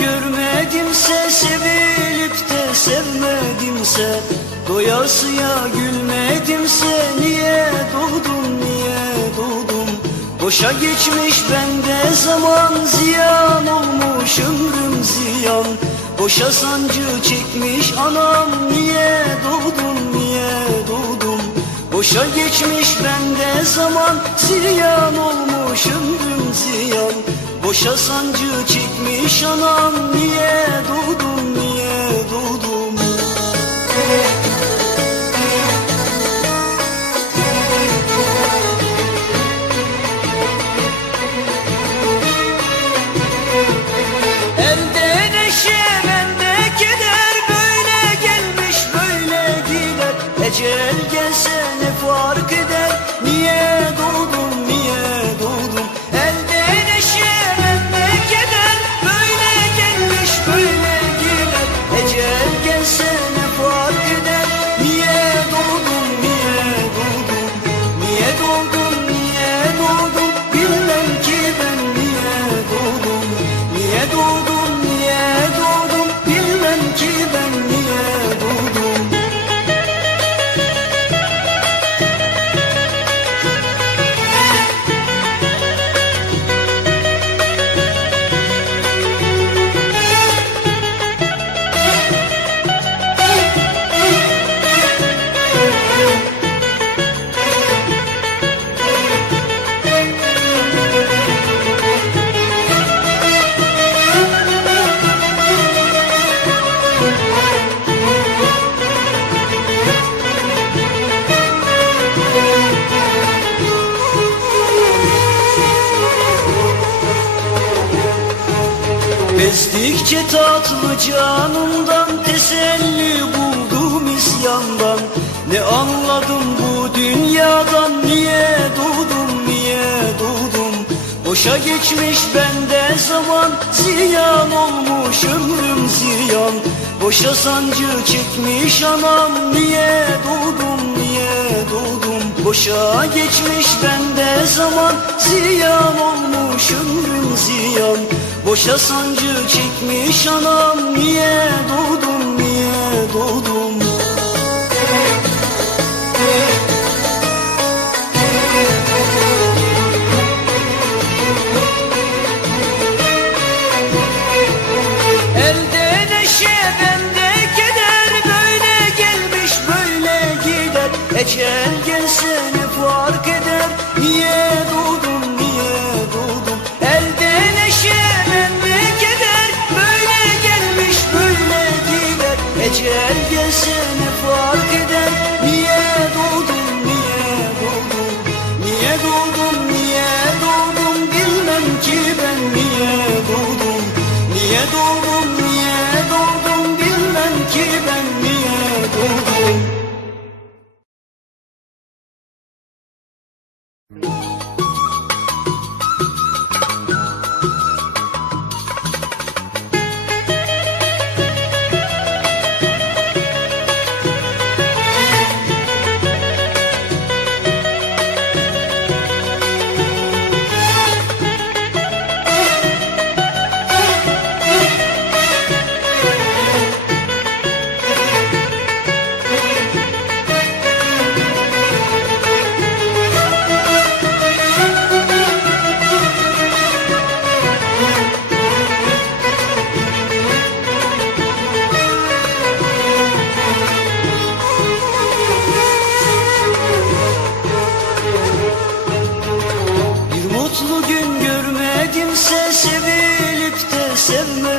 Görmedimse Sevilip de sevmedimse Doyasıya gülmedimse Niye doğdum niye doğdum? Boşa geçmiş bende zaman Ziyan olmuş ömrüm ziyan. Boşa sancı çekmiş anam Niye doğdum niye doğdum? Boşa geçmiş bende zaman Ziyan olmuş ömrüm ziyan Boşa sancı çekmiş anam Niye doğdum niye doğdum Elde neşe bende keder Böyle gelmiş böyle gider. Ecel gelse ne fark Bezdikçe tatlı canımdan Teselli buldum isyandan. Ne anladım bu dünyadan Niye doğdum niye doğdum? Boşa geçmiş bende zaman Ziyan olmuş ömrüm ziyan. Boşa sancı çekmiş anam Niye doğdum niye doğdum? Boşa geçmiş bende zaman Ziyan olmuş ömrüm ziyan Boşa sancı çekmiş anam Niye doğdum niye doğdum Niye doğdum sevmedimse